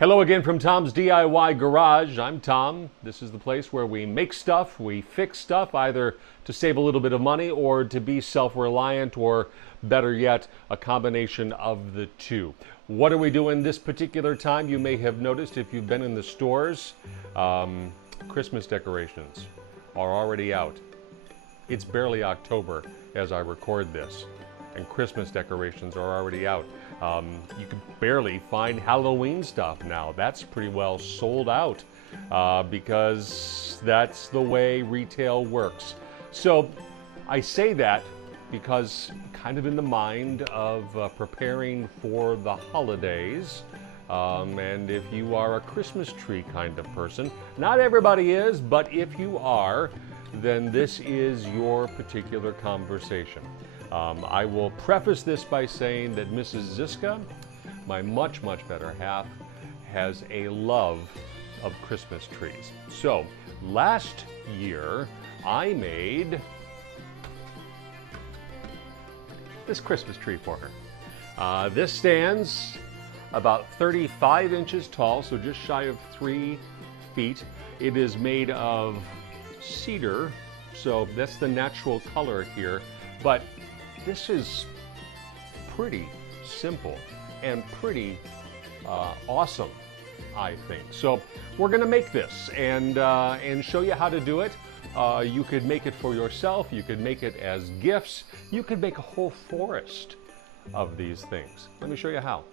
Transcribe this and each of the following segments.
Hello again from Tom's DIY Garage. I'm Tom. This is the place where we make stuff, we fix stuff, either to save a little bit of money or to be self-reliant, or better yet, a combination of the two. What are we doing this particular time? You may have noticed if you've been in the stores, Christmas decorations are already out. It's barely October as I record this, and Christmas decorations are already out. You can barely find Halloween stuff now. That's pretty well sold out because that's the way retail works. So I say that because kind of in the mind of preparing for the holidays. And if you are a Christmas tree kind of person, not everybody is, but if you are, then this is your particular conversation. I will preface this by saying that Mrs. Zizka, my much better half, has a love of Christmas trees. So last year I made this Christmas tree for her. This stands about 35 inches tall, so just shy of 3 feet. It is made of cedar, so that's the natural color here, but this is pretty simple and pretty awesome, I think. So we're going to make this and show you how to do it. You could make it for yourself. You could make it as gifts. You could make a whole forest of these things. Let me show you how.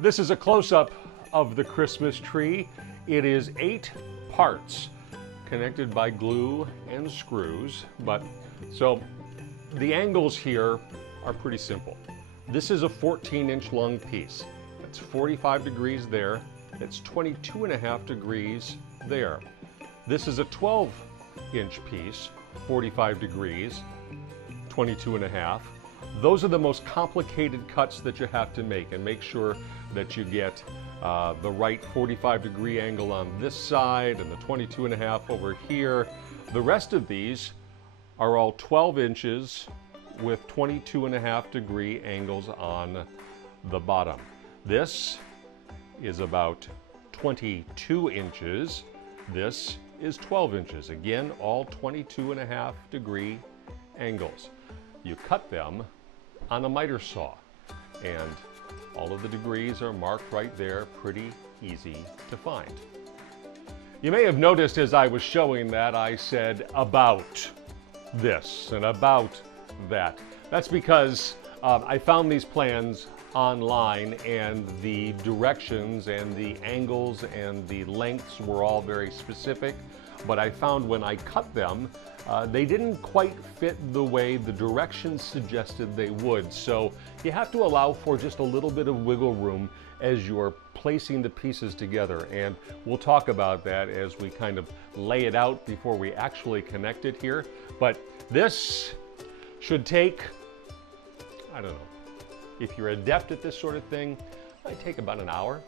This is a close-up of the Christmas tree. It is 8 parts. Connected by glue and screws, but so the angles here are pretty simple. This is a 14-inch long piece. That's 45 degrees there. That's 22.5 degrees there. This is a 12-inch piece, 45 degrees, 22.5. Those are the most complicated cuts that you have to make, and make sure that you get the right 45-degree angle on this side and the 22.5 over here. The rest of these are all 12 inches with 22.5-degree angles on the bottom. This is about 22 inches. This is 12 inches. Again, all 22.5-degree angles. You cut them on a miter saw, and all of the degrees are marked right there, pretty easy to find. You may have noticed as I was showing that I said about this and about that. That's because I found these plans online, and the directions and the angles and the lengths were all very specific, but I found when I cut them, they didn't quite fit the way the directions suggested they would. So you have to allow for just a little bit of wiggle room as you're placing the pieces together. And we'll talk about that as we kind of lay it out before we actually connect it here. But this should take, I don't know, if you're adept at this sort of thing, it might take about an hour.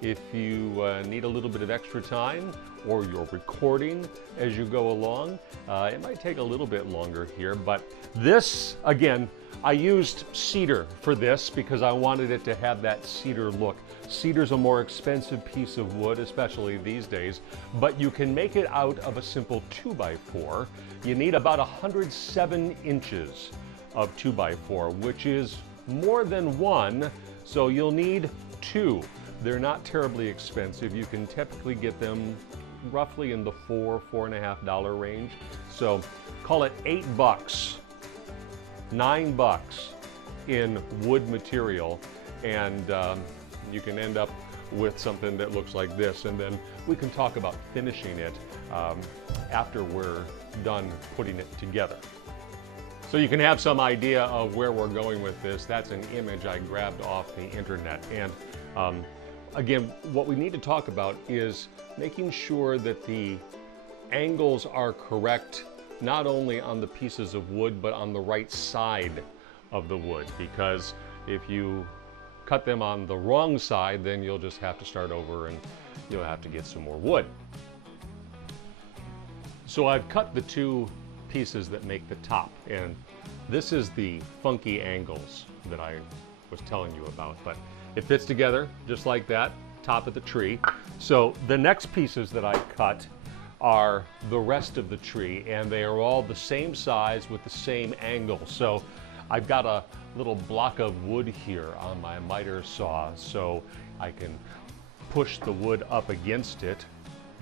If you need a little bit of extra time, or you're recording as you go along, it might take a little bit longer here. But this, again, I used cedar for this because I wanted it to have that cedar look. Cedar's a more expensive piece of wood, especially these days, but you can make it out of a simple 2x4. You need about 107 inches of 2x4, which is more than one, so you'll need 2. They're not terribly expensive. You can typically get them roughly in the $4–4.50 range. So call it $8, $9 in wood material, and you can end up with something that looks like this. And then we can talk about finishing it after we're done putting it together. So you can have some idea of where we're going with this. That's an image I grabbed off the internet. And again, what we need to talk about is making sure that the angles are correct, not only on the pieces of wood, but on the right side of the wood. Because if you cut them on the wrong side, then you'll just have to start over and you'll have to get some more wood. So I've cut the 2 pieces that make the top, and this is the funky angles that I was telling you about. But it fits together just like that, top of the tree. So the next pieces that I cut are the rest of the tree, and they are all the same size with the same angle. So I've got a little block of wood here on my miter saw, so I can push the wood up against it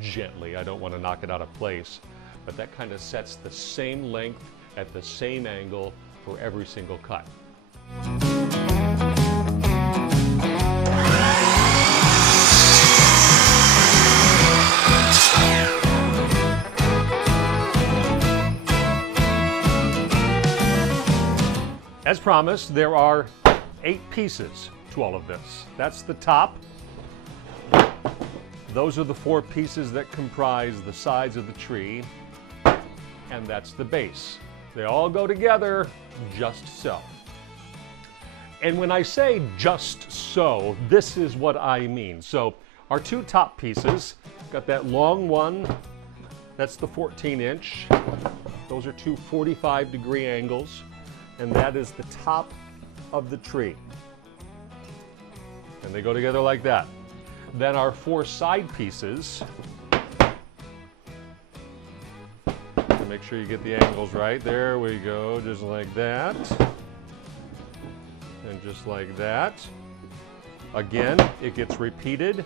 gently. I don't want to knock it out of place, but that kind of sets the same length at the same angle for every single cut. As promised, there are 8 pieces to all of this. That's the top. Those are the 4 pieces that comprise the sides of the tree, and that's the base. They all go together just so. And when I say just so, this is what I mean. So our 2 top pieces, got that long one, that's the 14-inch. Those are 2 45-degree angles, and that is the top of the tree. And they go together like that. Then our 4 side pieces, to make sure you get the angles right. There we go, just like that. And just like that. Again, it gets repeated.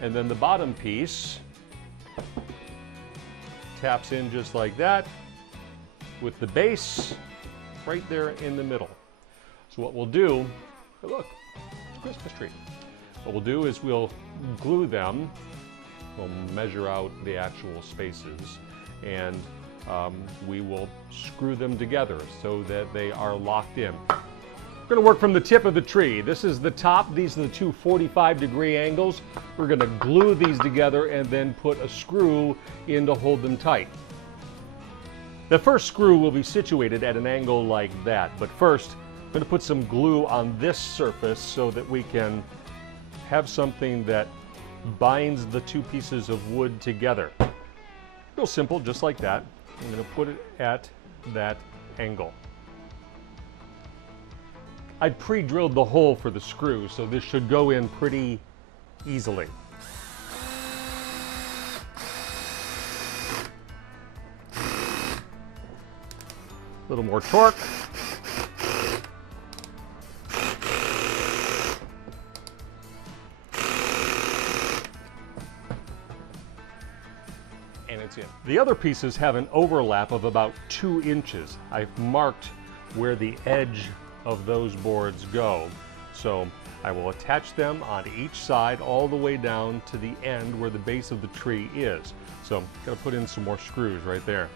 And then the bottom piece taps in just like that, with the base right there in the middle. So what we'll do, oh look, it's a Christmas tree. What we'll do is we'll glue them, we'll measure out the actual spaces, and we will screw them together so that they are locked in. We're going to work from the tip of the tree. This is the top, these are the 2 45-degree angles. We're going to glue these together and then put a screw in to hold them tight. The first screw will be situated at an angle like that, but first I'm going to put some glue on this surface so that we can have something that binds the 2 pieces of wood together. Real simple, just like that. I'm going to put it at that angle. I pre-drilled the hole for the screw, so this should go in pretty easily. A little more torque. And it's in. The other pieces have an overlap of about 2 inches. I've marked where the edge of those boards go. So I will attach them on each side all the way down to the end where the base of the tree is. So I'm going to put in some more screws right there.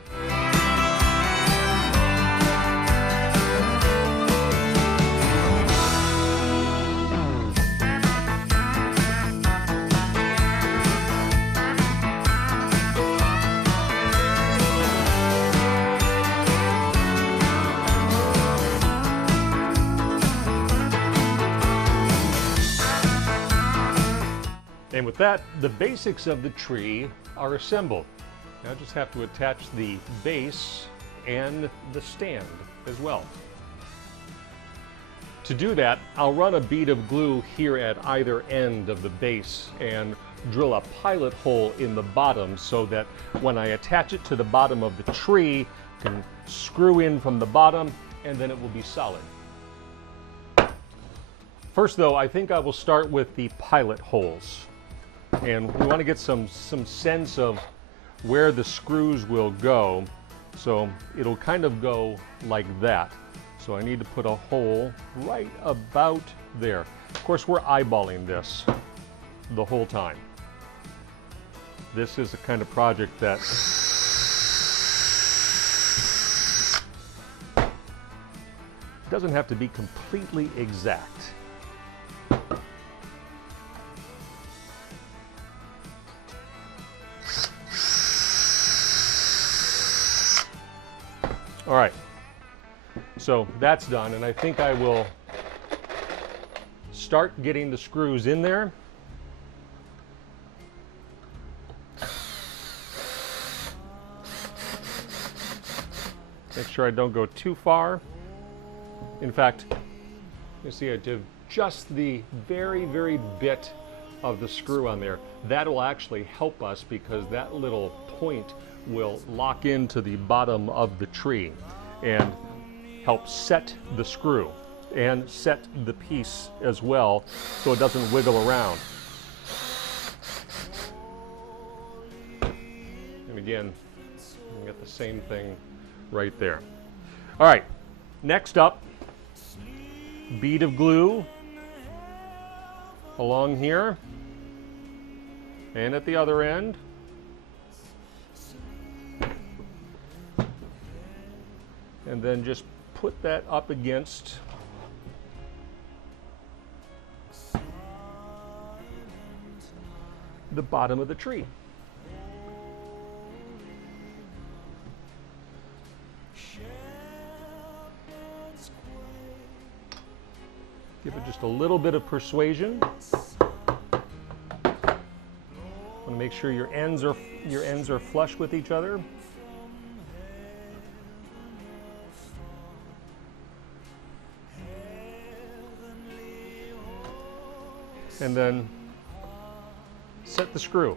And with that, the basics of the tree are assembled. Now I just have to attach the base and the stand as well. To do that, I'll run a bead of glue here at either end of the base and drill a pilot hole in the bottom so that when I attach it to the bottom of the tree, I can screw in from the bottom and then it will be solid. First though, I think I will start with the pilot holes. And we want to get some sense of where the screws will go. So it'll kind of go like that. So I need to put a hole right about there. Of course, we're eyeballing this the whole time. This is the kind of project that doesn't have to be completely exact. All right, so that's done, and I think I will start getting the screws in there. Make sure I don't go too far. In fact, you see I did just the very bit of the screw on there. That'll actually help us because that little point will lock into the bottom of the tree and help set the screw and set the piece as well so it doesn't wiggle around. And again, you get the same thing right there. All right, next up, bead of glue along here and at the other end. And then just put that up against the bottom of the tree. Give it just a little bit of persuasion. Want to make sure your ends are flush with each other. And then set the screw.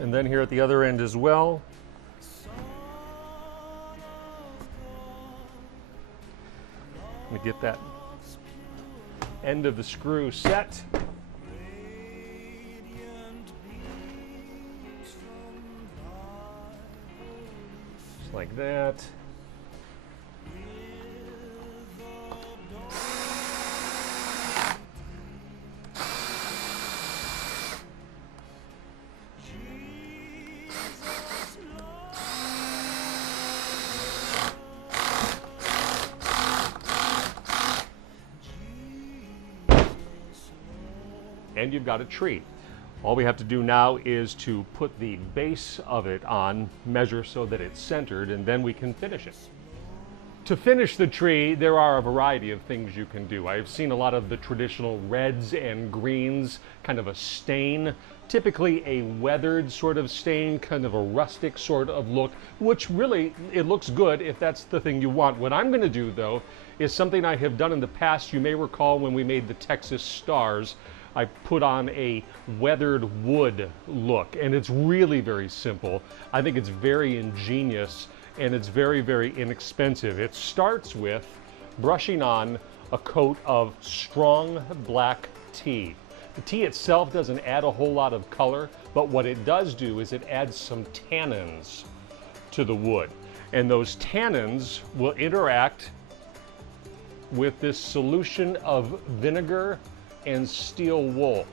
And then here at the other end as well. I'm gonna get that end of the screw set. Just like that. And you've got a tree. All we have to do now is to put the base of it on, measure so that it's centered, and then we can finish it. To finish the tree, there are a variety of things you can do. I've seen a lot of the traditional reds and greens, kind of a stain, typically a weathered sort of stain, kind of a rustic sort of look, which really, it looks good if that's the thing you want. What I'm gonna do though, is something I have done in the past. You may recall when we made the Texas stars, I put on a weathered wood look, and it's really very simple. I think it's very ingenious, and it's very inexpensive. It starts with brushing on a coat of strong black tea. The tea itself doesn't add a whole lot of color, but what it does do is it adds some tannins to the wood. And those tannins will interact with this solution of vinegar and steel wool.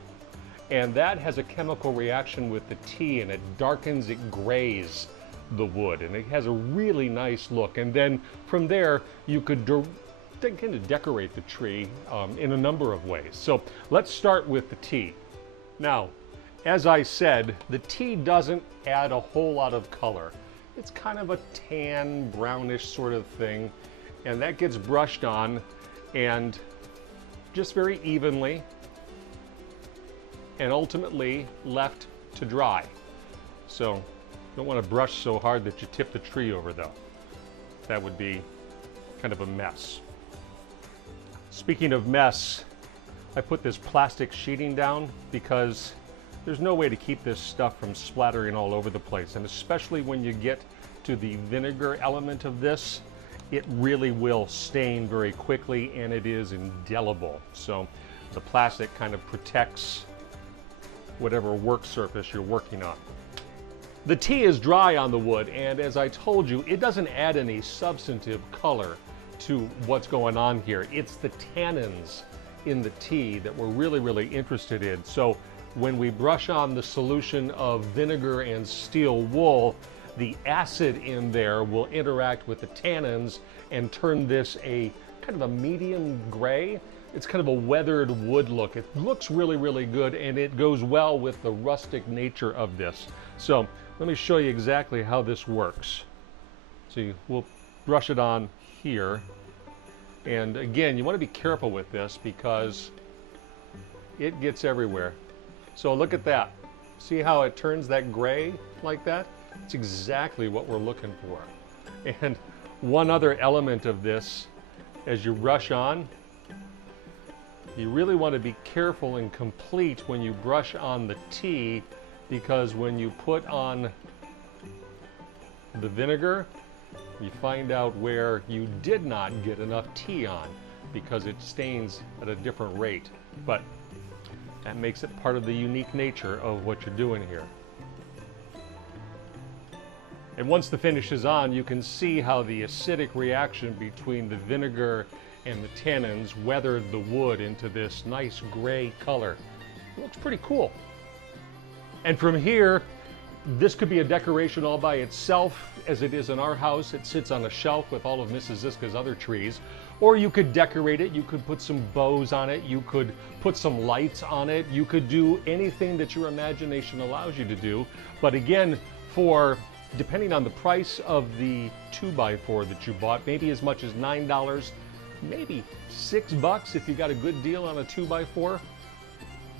And that has a chemical reaction with the tea, and it darkens, it grays the wood, and it has a really nice look. And then from there, you could kind of decorate the tree in a number of ways. So let's start with the tea. Now, as I said, the tea doesn't add a whole lot of color. It's kind of a tan, brownish sort of thing, and that gets brushed on, and just very evenly, and ultimately left to dry. So you don't want to brush so hard that you tip the tree over though. That would be kind of a mess. Speaking of mess, I put this plastic sheeting down because there's no way to keep this stuff from splattering all over the place, and especially when you get to the vinegar element of this, it really will stain very quickly, and it is indelible. So the plastic kind of protects whatever work surface you're working on. The tea is dry on the wood, and as I told you, it doesn't add any substantive color to what's going on here. It's the tannins in the tea that we're really interested in. So when we brush on the solution of vinegar and steel wool, the acid in there will interact with the tannins and turn this a kind of a medium gray. It's kind of a weathered wood look. It looks really, really good, and it goes well with the rustic nature of this. So let me show you exactly how this works. So we'll brush it on here. And again, you want to be careful with this because it gets everywhere. So look at that. See how it turns that gray like that? It's exactly what we're looking for. And one other element of this, as you brush on, you really want to be careful and complete when you brush on the tea, because when you put on the vinegar, you find out where you did not get enough tea on because it stains at a different rate. But that makes it part of the unique nature of what you're doing here. And once the finish is on, you can see how the acidic reaction between the vinegar and the tannins weathered the wood into this nice gray color. It looks pretty cool. And from here, this could be a decoration all by itself, as it is in our house. It sits on a shelf with all of Mrs. Zizka's other trees. Or you could decorate it, you could put some bows on it, you could put some lights on it, you could do anything that your imagination allows you to do. But again, depending on the price of the 2x4 that you bought, maybe as much as $9, maybe $6 if you got a good deal on a 2x4.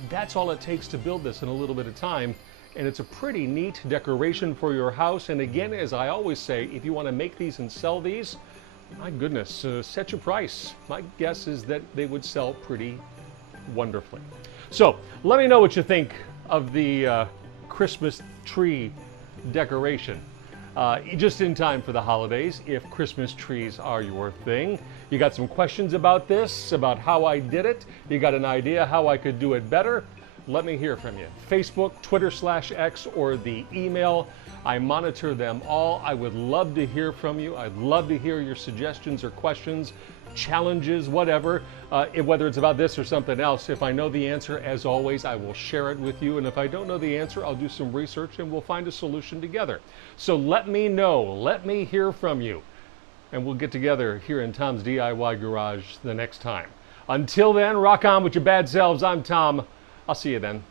That's all it takes to build this in a little bit of time. And it's a pretty neat decoration for your house. And again, as I always say, if you want to make these and sell these, my goodness, set your price. My guess is that they would sell pretty wonderfully. So let me know what you think of the Christmas tree decoration. Just in time for the holidays, if Christmas trees are your thing. You got some questions about this, about how I did it? You got an idea how I could do it better? Let me hear from you. Facebook, Twitter/X, or the email. I monitor them all. I would love to hear from you. I'd love to hear your suggestions or questions, challenges, whatever, whether it's about this or something else. If I know the answer, as always, I will share it with you. And if I don't know the answer, I'll do some research and we'll find a solution together. So let me know. Let me hear from you. And we'll get together here in Tom's DIY Garage the next time. Until then, rock on with your bad selves. I'm Tom. I'll see you then.